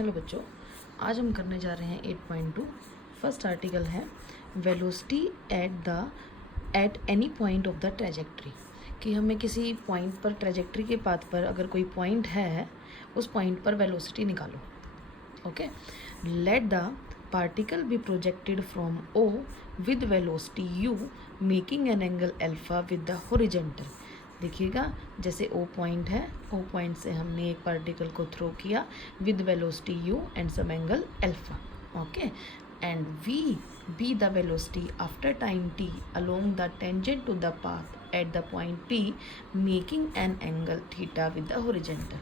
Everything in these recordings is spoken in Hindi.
हेलो बच्चों, आज हम करने जा रहे हैं 8.2। फर्स्ट आर्टिकल है velocity at any point of the trajectory, कि हमें किसी पॉइंट पर ट्रेजेक्ट्री के पाथ पर अगर कोई पॉइंट है उस पॉइंट पर वेलोसिटी निकालो। Okay, let the particle be projected from O with velocity u making an angle alpha with the horizontal. देखिएगा, जैसे ओ पॉइंट है, ओ पॉइंट से हमने एक पार्टिकल को थ्रो किया with velocity u and some angle alpha. Okay, and v be the velocity after time t along the tangent to the path at the point p making an angle theta with the horizontal।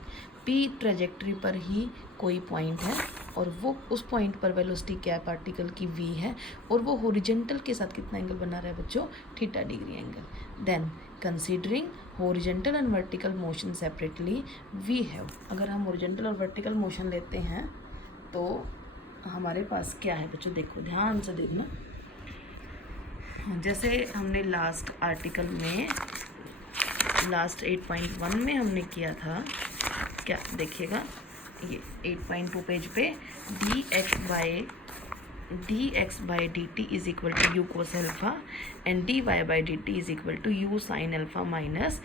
p trajectory पर ही कोई पॉइंट है और वो उस पॉइंट पर वेलोसिटी क्या है पार्टिकल की v है, और वो हॉरिजॉन्टल के साथ कितना एंगल बना रहा है बच्चों, theta degree angle. Then considering horizontal and vertical motion separately we have, अगर हम हॉरिजॉन्टल और वर्टिकल मोशन लेते हैं तो हमारे पास क्या है बच्चों, देखो ध्यान से देखना। जैसे हमने लास्ट आर्टिकल में, लास्ट 8.1 में हमने किया था क्या, देखिएगा ये 8.2 पेज पे dx by dt is equal to you cos alpha and dy by dt is equal to u sine alpha minus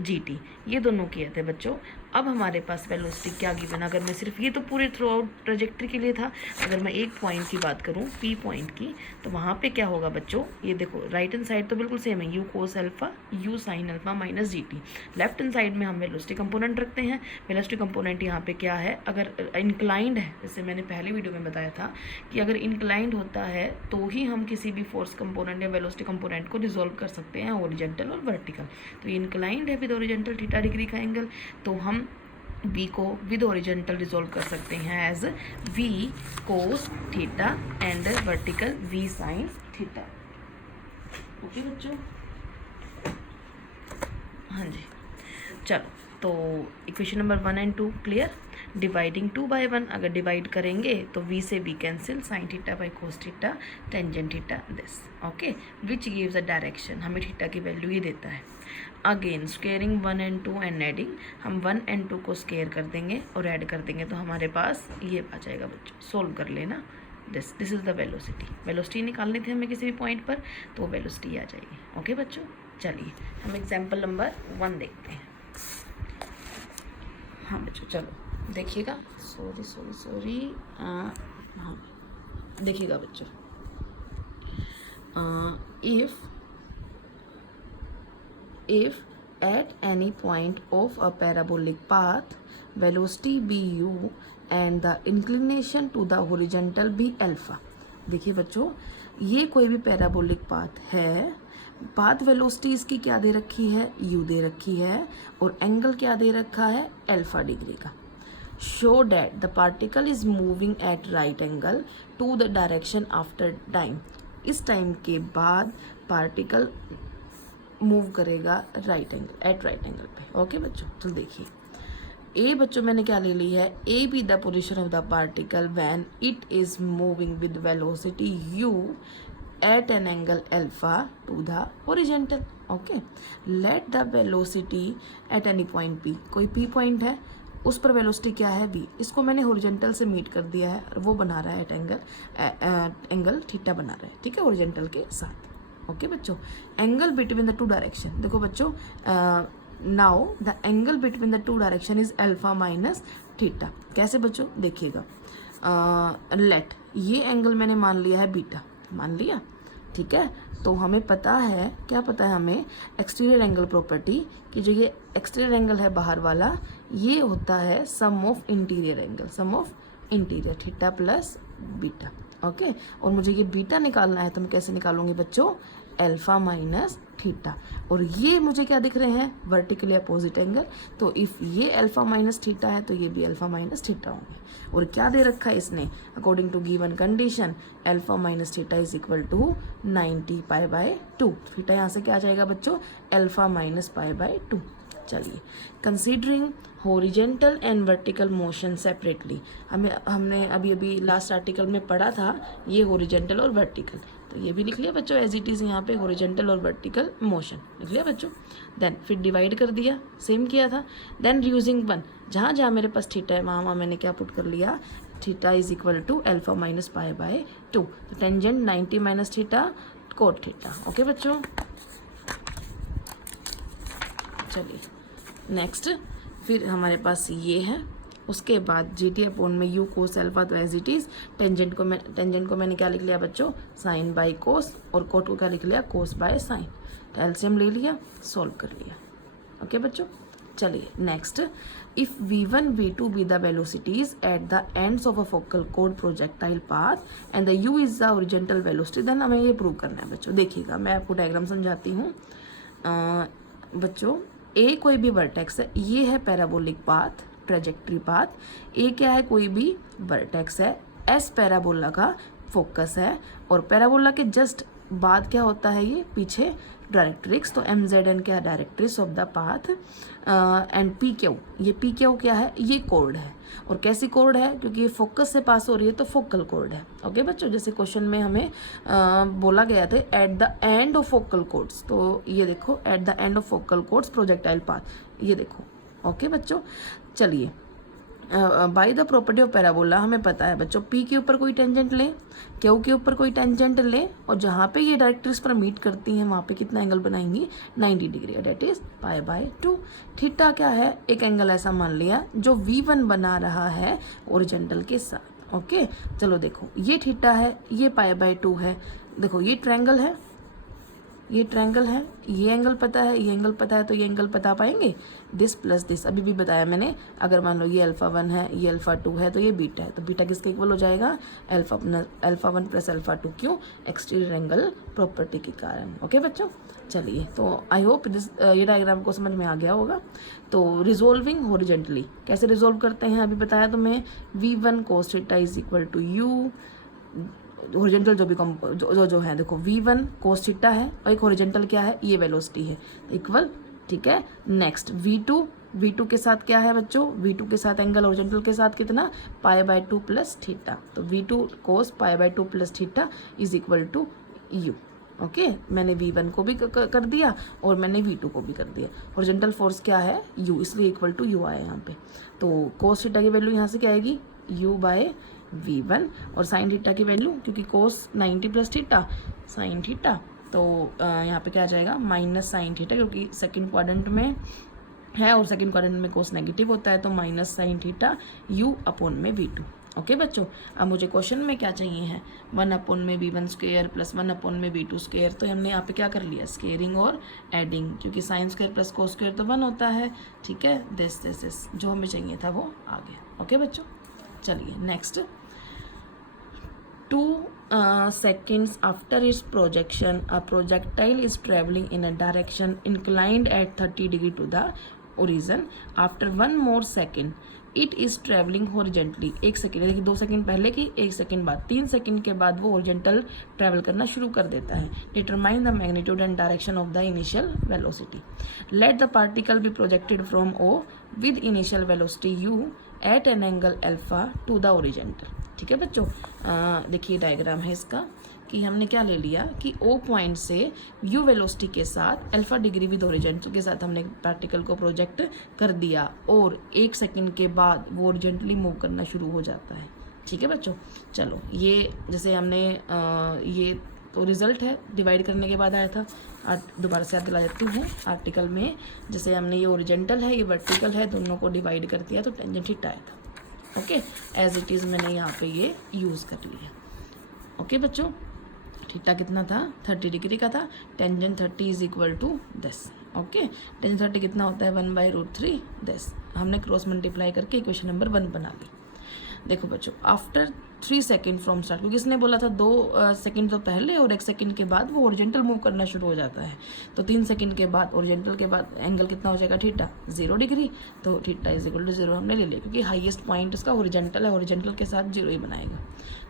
gt, ये दोनों किए थे बच्चों। अब हमारे पास वेलोसिटी क्या गिवन, अगर मैं सिर्फ, ये तो पूरे थ्रू आउट ट्रेजेक्ट्री के लिए था, अगर मैं एक पॉइंट की बात करूं p पॉइंट की, तो वहाँ पे क्या होगा बच्चों, ये देखो राइट हैंड साइड तो बिल्कुल सेम है, u cos alpha u sign alpha minus gt। Left hand side में हम वेलोसिटी कंपोनेंट रखते हैं। वेलोसिटी कंपोनेंट यहाँ पे क्या है, अगर इंक्लाइंड है, जैसे मैंने पहले वीडियो में बताया था कि अगर इंक्लाइंड होता है तो ही हम किसी भी फोर्स कंपोनेंट या वेलोसिटी कंपोनेंट को रिजोल्व कर सकते हैं, हॉरिजॉन्टल और वर्टिकल। तो ये इंक्लाइंड है विद हॉरिजॉन्टल थीटा डिग्री का एंगल, तो हम v को विद हॉरिजॉन्टल रिजोल्व कर सकते हैं as v cos theta and vertical v sine theta. Okay बच्चों, हाँ जी, चलो तो इक्वेशन नंबर 1 एंड 2 क्लियर। डिवाइडिंग 2 बाई 1, अगर डिवाइड करेंगे तो v से v cancel, sine theta by cos theta, tangent theta this. Okay, which gives a direction, हमें थीटा की वैल्यू ये देता है। Again squaring 1 and 2 and adding, हम 1 एंड 2 को स्क्वेयर कर देंगे और ऐड कर देंगे तो हमारे पास ये आ जाएगा बच्चों, सोल्व कर लेना। दिस इज़ द वेलोसिटी निकालनी थी हमें किसी भी पॉइंट पर, तो वेलोसिटी आ जाएगी। ओके बच्चों, चलिए हम एग्जाम्पल नंबर 1 देखते हैं। हाँ बच्चों चलो देखिएगा, सॉरी हाँ देखिएगा बच्चों, if at any point of a parabolic path velocity be u and the inclination to the horizontal be alpha। देखिए बच्चों, ये कोई भी पैराबोलिक पाथ है, पाथ वेलोसिटी इसकी क्या दे रखी है, u दे रखी है, और एंगल क्या दे रखा है, अल्फा डिग्री का। Show that the particle is moving at right angle to the direction after time, इस टाइम के बाद पार्टिकल मूव करेगा right angle, at right angle पे। ओके बच्चों, तो देखिए ए बच्चों मैंने क्या ले ली है, a b the position of the particle when it is moving with velocity u at an angle alpha to the horizontal. Okay, let the velocity at any point p, कोई p पॉइंट है उस पर वेलोसिटी क्या है v, इसको मैंने हॉरिजॉन्टल से मीट कर दिया है और वो बना रहा है एट एंगल थीटा बना रहा है, ठीक है, हॉरिजॉन्टल के साथ। ओके बच्चों, angle between the two direction, देखो बच्चों now the angle between the two direction is alpha minus theta. कैसे बच्चों, देखिएगा, लेट ये एंगल मैंने मान लिया है बीटा, मान लिया, ठीक है। तो हमें पता है, क्या पता है हमें, एक्सटीरियर एंगल प्रॉपर्टी, कि जो ये एक्सटीरियर एंगल है बाहर वाला, ये होता है sum of interior angle, sum of interior theta plus beta. Okay, और मुझे ये बीटा निकालना है तो मैं कैसे निकालूंगी बच्चों, अल्फा माइनस थीटा, और ये मुझे क्या दिख रहे हैं, वर्टिकली अपोजिट एंगल, तो इफ़ ये अल्फा माइनस थीटा है तो ये भी अल्फा माइनस थीटा होंगे। और क्या दे रखा है इसने, according to given condition, alpha minus theta is equal to 90 pi by 2, theta यहाँ से क्या आ जाएगा बच्चों, अल्फा माइनस पाई बाय 2। चलिए, considering horizontal and vertical motion separately, हमने अभी लास्ट आर्टिकल में पढ़ा था ये हॉरिजॉन्टल और वर्टिकल, तो ये भी लिख लिया बच्चों एज इट इज़, यहाँ पे हॉरिजॉन्टल और वर्टिकल मोशन लिख लिया बच्चों। देन फिर डिवाइड कर दिया, सेम किया था। देन यूजिंग 1, जहाँ जहाँ मेरे पास थीटा है वहाँ वहाँ मैंने क्या पुट कर लिया, theta is equal to alpha minus pi by 2। तो tangent 90 minus theta cot theta. Okay बच्चों, चलिए नेक्स्ट फिर हमारे पास ये है। उसके बाद जी टी अपॉन में यू कोस अल्फा, तो एज इट इज़ टेंजेंट को मैंने क्या लिख लिया बच्चों, साइन बाय कोस, और कोट को क्या लिख लिया, कोस बाय साइन। तो एलसीएम ले लिया, सोल्व कर लिया। ओके बच्चों, चलिए next, if v1 v2 be the velocities at the ends of a focal कोड projectile path and the u is the horizontal velocity, then हमें ये प्रूव करना है बच्चों। देखिएगा मैं आपको डायग्राम समझाती हूँ। बच्चों ए कोई भी वर्टेक्स है, ये है पैराबोलिक पाथ, ट्रेजेक्ट्री पाथ। ए क्या है, कोई भी वर्टेक्स है। एस पैराबोला का फोकस है, और पैराबोला के जस्ट बाद क्या होता है, ये पीछे डायरेक्ट्रिक्स। तो एम जेड एन क्या है, directrix of the path. And P Q, ये पी क्यू क्या है, ये कोड है। और कैसी कोड है, क्योंकि ये फोकस से पास हो रही है तो फोकल कोड है। ओके बच्चों, जैसे क्वेश्चन में हमें बोला गया था at the end of focal codes, तो ये देखो at the end of focal codes projectile path, ये देखो। ओके बच्चों, चलिए by the property of parabola हमें पता है बच्चों, पी के ऊपर कोई टेंजेंट ले, क्यू के ऊपर कोई टेंजेंट ले, और जहाँ पे ये डायरेक्ट्रिक्स पर मीट करती हैं वहाँ पे कितना एंगल बनाएंगी, 90 degree, that is pi by 2। Theta क्या है, एक एंगल ऐसा मान लिया जो v1 बना रहा है ओरिजेंटल के साथ। ओके चलो देखो, ये थीटा है, ये पाई बाय 2 है। देखो ये ट्रायंगल है, ये ट्रायंगल है, ये एंगल पता है, ये एंगल पता है, तो ये एंगल बता पाएंगे, दिस प्लस दिस। अभी भी बताया मैंने, अगर मान लो ये अल्फा 1 है, ये अल्फा 2 है, तो ये बीटा है, तो बीटा किसके इक्वल हो जाएगा, अल्फा 1 प्लस अल्फा 2। क्यों, एक्सटीरियर एंगल प्रॉपर्टी के कारण। ओके बच्चों, चलिए तो आई होप ये डायग्राम को समझ में आ गया होगा। तो रिजोल्विंग हॉरिजेंटली कैसे रिजोल्व करते हैं, अभी बताया तो मैं, v1 cos theta is equal to u, horizontal जो भी जो है, देखो v1 cos थीटा है, और एक हॉरिजेंटल क्या है, ये वेलोसिटी है, इक्वल। ठीक है, नेक्स्ट v2 के साथ क्या है बच्चों, v2 के साथ एंगल हॉरिजेंटल के साथ कितना, पाई बाय 2 प्लस थीटा। तो v2 cos pi by 2 plus theta is equal to u। Okay, मैंने v1 को भी कर दिया और मैंने v2 को भी कर दिया। हॉरिजेंटल फोर्स क्या है, u, इसलिए इक्वल टू u आया यहाँ पे। तो cos थीटा की वैल्यू यहाँ से क्या आएगी, u बाय v1, और साइन थीटा की वैल्यू, क्योंकि cos 90 plus theta sine theta, तो यहाँ पे क्या आ जाएगा, माइनस साइन थीटा, क्योंकि सेकंड क्वाड्रेंट में है और सेकंड क्वाड्रेंट में cos नेगेटिव होता है, तो minus sine theta u upon में v2। ओके बच्चों, अब मुझे क्वेश्चन में क्या चाहिए है, 1 अपॉन में v1 स्क्वायर प्लस 1 अपॉन में v2 स्क्वायर। तो हमने यहाँ पे क्या कर लिया, स्क्वेयरिंग और एडिंग, क्योंकि sine square plus cos square तो 1 होता है। ठीक है, दिस जो हमें चाहिए था वो आ गया। ओके बच्चों, चलिए next, 2 seconds after its projection, a projectile is traveling in a direction inclined at 30 degree to the origin. After 1 more second, it is traveling horizontally। 1 second, देखिए 2 सेकेंड पहले की, 1 सेकेंड बाद, 3 सेकेंड के बाद वो हॉरिजॉन्टल ट्रैवल करना शुरू कर देता है। Determine the magnitude and direction of the initial velocity. Let the particle be projected from O with initial velocity u at an angle alpha to the horizontal. ठीक है बच्चों, देखिए डायग्राम है इसका, कि हमने क्या ले लिया कि ओ पॉइंट से u वेलोसिटी के साथ अल्फा डिग्री विद ओरिजेंटल के साथ हमने पार्टिकल को प्रोजेक्ट कर दिया, और 1 सेकंड के बाद वो ओरिजेंटली मूव करना शुरू हो जाता है। ठीक है बच्चों, चलो ये जैसे हमने ये तो रिजल्ट है, डिवाइड करने के बाद आया था। दोबारा से याद दिला देती हूँ, आर्टिकल में जैसे हमने ये ओरिजेंटल है, ये वर्टिकल है, दोनों को डिवाइड कर दिया तो टेंजेंट थीटा आया था। ओके, एज इट इज़ मैंने यहाँ पे ये यूज़ कर लिया। ओके बच्चों, थीटा कितना था, 30 डिग्री का था। Tangent 30 is equal to 10। ओके, टेंजेंट 30 कितना होता है, 1/√3 10। हमने क्रॉस मल्टीप्लाई करके इक्वेशन नंबर 1 बना ली। देखो बच्चों, आफ्टर 3 सेकेंड फ्रॉम स्टार्ट, क्योंकि इसने बोला था 2 सेकेंड तो पहले और 1 सेकेंड के बाद वो ओरिजेंटल मूव करना शुरू हो जाता है। तो 3 सेकेंड के बाद ओरिजेंटल के बाद एंगल कितना हो जाएगा, थीटा 0 डिग्री। तो थीटा इज इक्वल टू 0 हमने ले लिया, क्योंकि हाईएस्ट पॉइंट उसका ओरिजेंटल है, ओरिजेंटल के साथ 0 ही बनाएगा।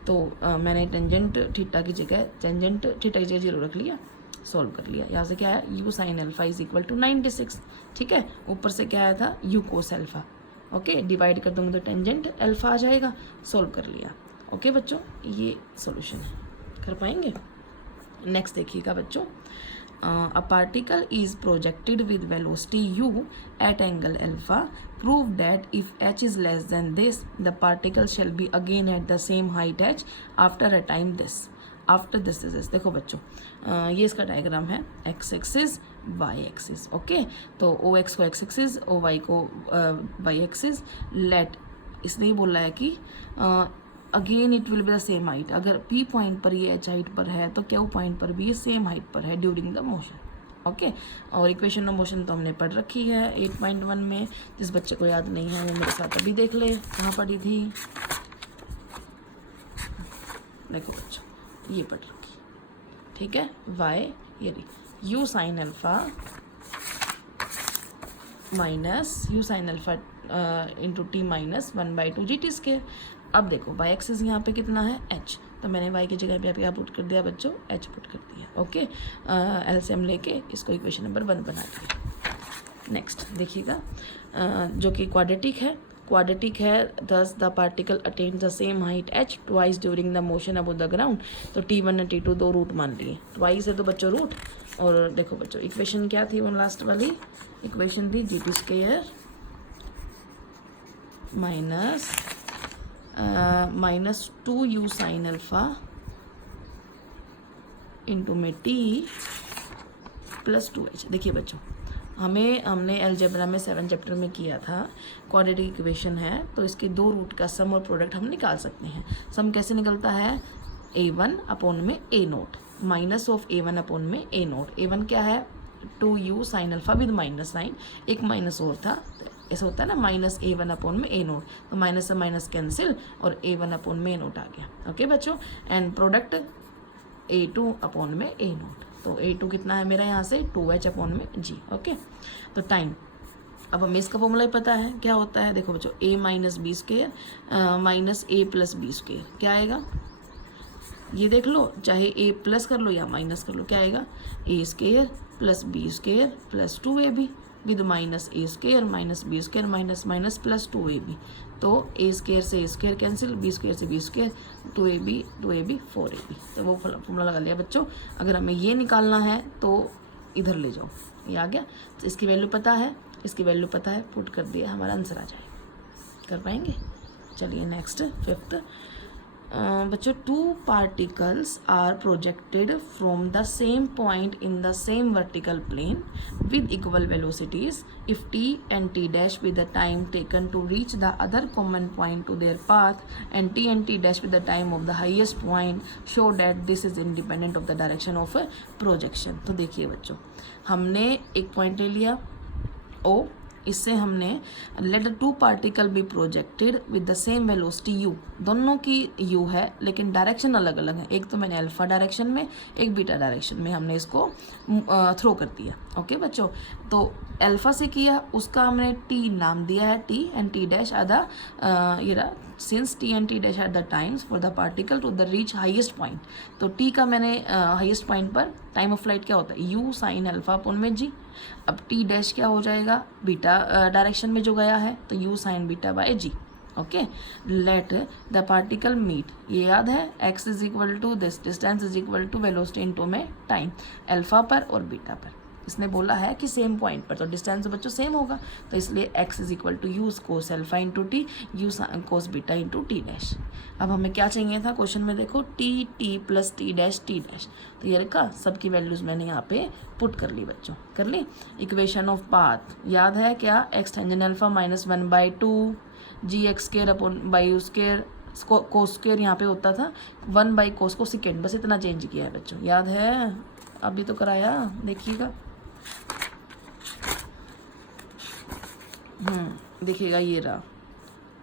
तो मैंने टेंजेंट थीटा की जगह 0 रख लिया, सॉल्व कर लिया। यहाँ से क्या है, u sine alpha is equal to 96। ठीक है, ऊपर से क्या आया था, u cos alpha. Okay, divide कर दूंगा तो टेंजेंट अल्फा आ जाएगा, सॉल्व कर लिया। ओके बच्चों, ये सॉल्यूशन है, कर पाएंगे। नेक्स्ट देखिएगा बच्चों, a particle is projected with velocity u at angle alpha. Prove that if h is less than this, the particle shall be again at the same height h after a time this. After this is this. देखो बच्चों, ये इसका डायग्राम है, x axis y axis. Okay, तो ओ एक्स को एक्स एक्सिस, ओ वाई को वाई एक्सिस। लेट इसने बोला है कि again it will be the same height. अगर पी पॉइंट पर ये एच हाइट पर है तो क्यू पॉइंट पर भी ये सेम हाइट पर है ड्यूरिंग द मोशन। ओके, और इक्वेशन ऑफ मोशन तो हमने पढ़ रखी है 8.1 में। जिस बच्चे को याद नहीं है वो मेरे साथ अभी देख ले कहाँ पढ़ी थी। देखो बच्चों, ये पढ़ रखी, ठीक है। वाई ये you sine alpha minus you sine alpha into T minus 1/2 G T square. अब देखो वाई एक्सिस यहाँ पे कितना है एच, तो मैंने वाई की जगह पे क्या पुट कर दिया बच्चों, एच पुट कर दिया। ओके, एलसीएम लेके इसको इक्वेशन नंबर 1 बना दिया। नेक्स्ट देखिएगा, जो कि क्वाड्रेटिक है दस the particle attain the same height H twice during the motion above the ground. तो T1 और T2 दो रूट मान लिए, ट्वाइस है तो बच्चों रूट। और देखो बच्चों इक्वेशन क्या थी, वो लास्ट वाली इक्वेशन थी G T square minus 2u sign alpha into में टी प्लस 2h। देखिए बच्चों, हमने अलजेब्रा में 7 चैप्टर में किया था, क्वाड्रेटिक इक्वेशन है तो इसके दो रूट का सम और प्रोडक्ट हम निकाल सकते हैं। सम कैसे निकलता है, a1 अपॉन में a0 minus of a1 upon में a0। a1 क्या है 2u sign alpha with minus sign, एक माइनस और था, ऐसा होता है ना, माइनस a1 अपॉन में a0, तो माइनस से माइनस कैंसिल और a1 अपॉन में a0 आ गया। ओके बच्चों, एंड प्रोडक्ट a2 अपॉन में a0, तो a2 कितना है मेरा यहाँ से 2h अपॉन में g। ओके, तो टाइम, अब हमें इसका फॉर्मूला ही पता है क्या होता है। देखो बच्चों, a minus B square minus a plus B square क्या आएगा, ये देख लो, चाहे a प्लस कर लो या माइनस कर लो, क्या आएगा a square plus B square plus 2ab with minus a square minus B square minus minus plus 2ab। तो a स्क्वायर से a square cancel, b square से b स्क्वायर, 2ab 4ab। तो वो फॉर्मूला लगा लिया बच्चों। अगर हमें ये निकालना है तो इधर ले जाओ, ये आ गया। तो इसकी वैल्यू पता है, इसकी वैल्यू पता है, पुट कर दिया, हमारा आंसर आ जाएगा। कर पाएंगे? चलिए नेक्स्ट फिफ्थ। बच्चों, 2 particles are projected from the same point in the same vertical plane with equal velocities. If t and t dash be the time taken to reach the other common point to their path and t dash be the time of the highest point, show that this is independent of the direction of projection. तो देखिए बच्चों, हमने एक पॉइंट ले लिया O, इससे हमने let the 2 particle be projected with the same velocity u। दोनों की u है लेकिन डायरेक्शन अलग अलग है, एक तो मैंने अल्फा डायरेक्शन में, एक बीटा डायरेक्शन में हमने इसको थ्रो कर दिया। ओके बच्चों, तो अल्फा से किया, उसका हमने t नाम दिया है, t and t dash are the since t and t dash at the times for the particle to the reach highest point। तो t का मैंने हाईएस्ट पॉइंट पर टाइम ऑफ फ्लाइट क्या होता है, u साइन अल्फा अपॉन में g। अब t डैश क्या हो जाएगा, बीटा डायरेक्शन में जो गया है, तो u sign beta by g। Okay, let the particle meet, ये याद है, x is equal to this distance is equal to velocity into में टाइम, अल्फा पर और बीटा पर। इसने बोला है कि सेम पॉइंट पर, तो डिस्टेंस बच्चों सेम होगा, तो इसलिए x is equal to you cos alpha into T, U cos beta into T dash. अब हमें क्या चाहिए था क्वेश्चन में, देखो टी प्लस टी डैश, तो ये रखा, सबकी वैल्यूज मैंने यहाँ पे पुट कर ली बच्चों, कर ली। इक्वेशन ऑफ पाथ याद है क्या, X tangent alpha minus 1/2 G X square upon by U square, cos square यहाँ पे होता था 1 कोस को सेकेंड, बस इतना चेंज किया है बच्चों, याद है, अभी तो कराया, देखिएगा। देखिएगा, ये रहा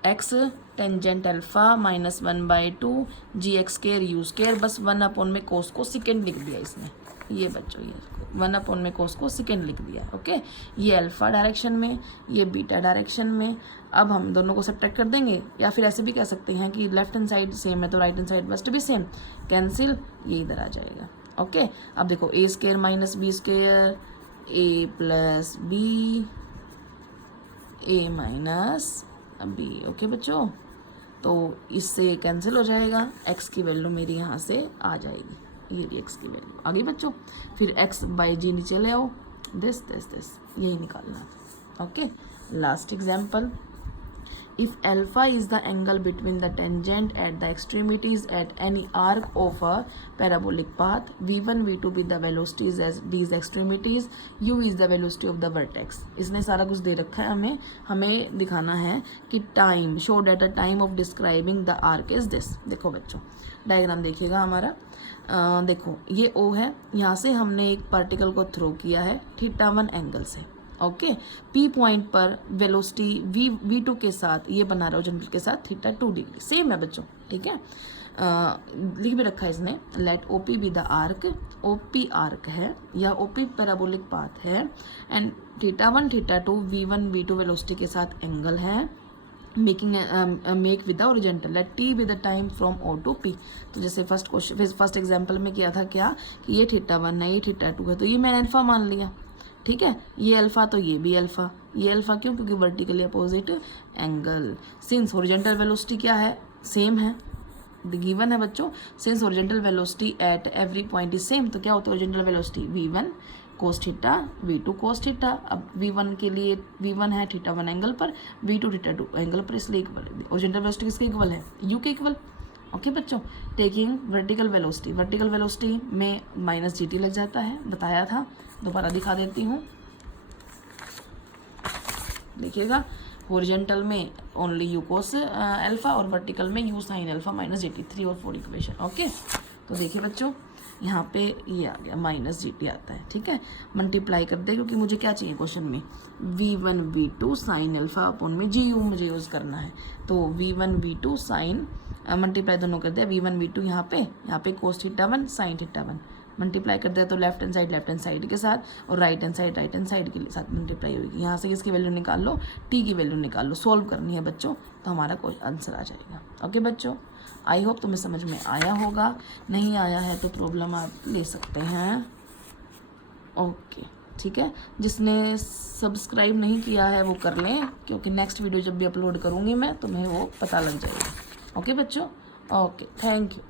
X tangent alpha minus 1/2 G X square U square, बस 1 अपॉन में कोस को सेकेंड लिख दिया इसने, ये बच्चों ये 1 अपॉन में कोस को सेकेंड लिख दिया। ओके, ये अल्फा डायरेक्शन में, ये बीटा डायरेक्शन में। अब हम दोनों को सब्ट्रैक्ट कर देंगे, या फिर ऐसे भी कह सकते हैं कि लेफ्ट हैंड साइड सेम है तो राइट हैंड साइड मस्ट भी सेम, कैंसिल, ये इधर आ जाएगा। ओके, अब देखो a square minus B square, a plus B, a minus B. Okay बच्चों, तो इससे कैंसिल हो जाएगा, x की वैल्यू मेरी यहाँ से आ जाएगी। ये रही x की वैल्यू आ गई बच्चों। फिर x बाई जी नीचे ले आओ, दिस यही निकालना था। Okay, last example, if alpha is the angle between the tangent at the extremities at any arc of a parabolic path, v1 v2 be the velocities as these extremities, u is the velocity of the vertex। इसने सारा कुछ दे रखा है, हमें दिखाना है कि time, show that a time of describing the arc is this. देखो बच्चों डायग्राम देखिएगा हमारा, देखो ये O है, यहाँ से हमने एक पार्टिकल को थ्रो किया है θ1 एंगल से। ओके, P पॉइंट पर वेलोसिटी v2 के साथ ये बना रहा है के साथ θ2 डिग्री, सेम है बच्चों, ठीक है। लिख भी रखा है इसने, let OP be the arc, OP arc है या OP पैराबोलिक पाथ है, एंड θ1 θ2 v1 v2 वेलोसिटी के साथ एंगल है, make with the horizontal, let T with the time from O to P। तो जैसे फर्स्ट एग्जाम्पल में किया था क्या कि ये θ1 है, ये θ2 है, तो ये मैंने अल्फा मान लिया, ठीक है, ये अल्फा तो ये भी अल्फा, ये अल्फा क्यों, क्योंकि vertically opposite angle. Since horizontal velocity क्या है, सेम है, गिवन है बच्चों, since horizontal velocity at every point is same, तो क्या होता है horizontal velocity v1 cos theta v2 cos theta. अब v1 के लिए v1 है θ1 एंगल पर, v2 θ2 एंगल पर, इसलिए ओरिजेंटल वेलोसिटी किसके इक्वल है, u के इक्वल। ओके बच्चों, टेकिंग वर्टिकल वेलोसिटी में माइनस GT लग जाता है, बताया था, दोबारा दिखा देती हूँ, देखिएगा, हॉरिजॉन्टल में ओनली यू कोस अल्फा और वर्टिकल में you sine alpha minus GT, 3 और 4 इक्वेशन। ओके, तो देखिए बच्चों यहाँ पे ये आ गया माइनस GT आता है, ठीक है, मल्टीप्लाई कर दे, क्योंकि मुझे क्या चाहिए क्वेश्चन में, v1 v2 sine alpha upon में GU मुझे यूज़ करना है, तो v1 v2 साइन मल्टीप्लाई दोनों कर दिया, v1 v2 यहाँ पे कोस θ1 साइन θ1 मल्टीप्लाई कर दिया, तो लेफ्ट हैंड साइड के साथ, और राइट हैंड साइड के साथ मल्टीप्लाई होगी। यहाँ से किसकी वैल्यू निकाल लो, टी की वैल्यू निकाल लो, सोल्व करनी है बच्चों, तो हमारा कोई आंसर आ जाएगा। ओके बच्चों, आई होप तुम्हें समझ में आया होगा, नहीं आया है तो प्रॉब्लम आप ले सकते हैं। ओके ठीक है, जिसने सब्सक्राइब नहीं किया है वो कर लें, क्योंकि नेक्स्ट वीडियो जब भी अपलोड करूँगी मैं तुम्हें वो पता लग जाएगा। ओके बच्चों, ओके, थैंक यू।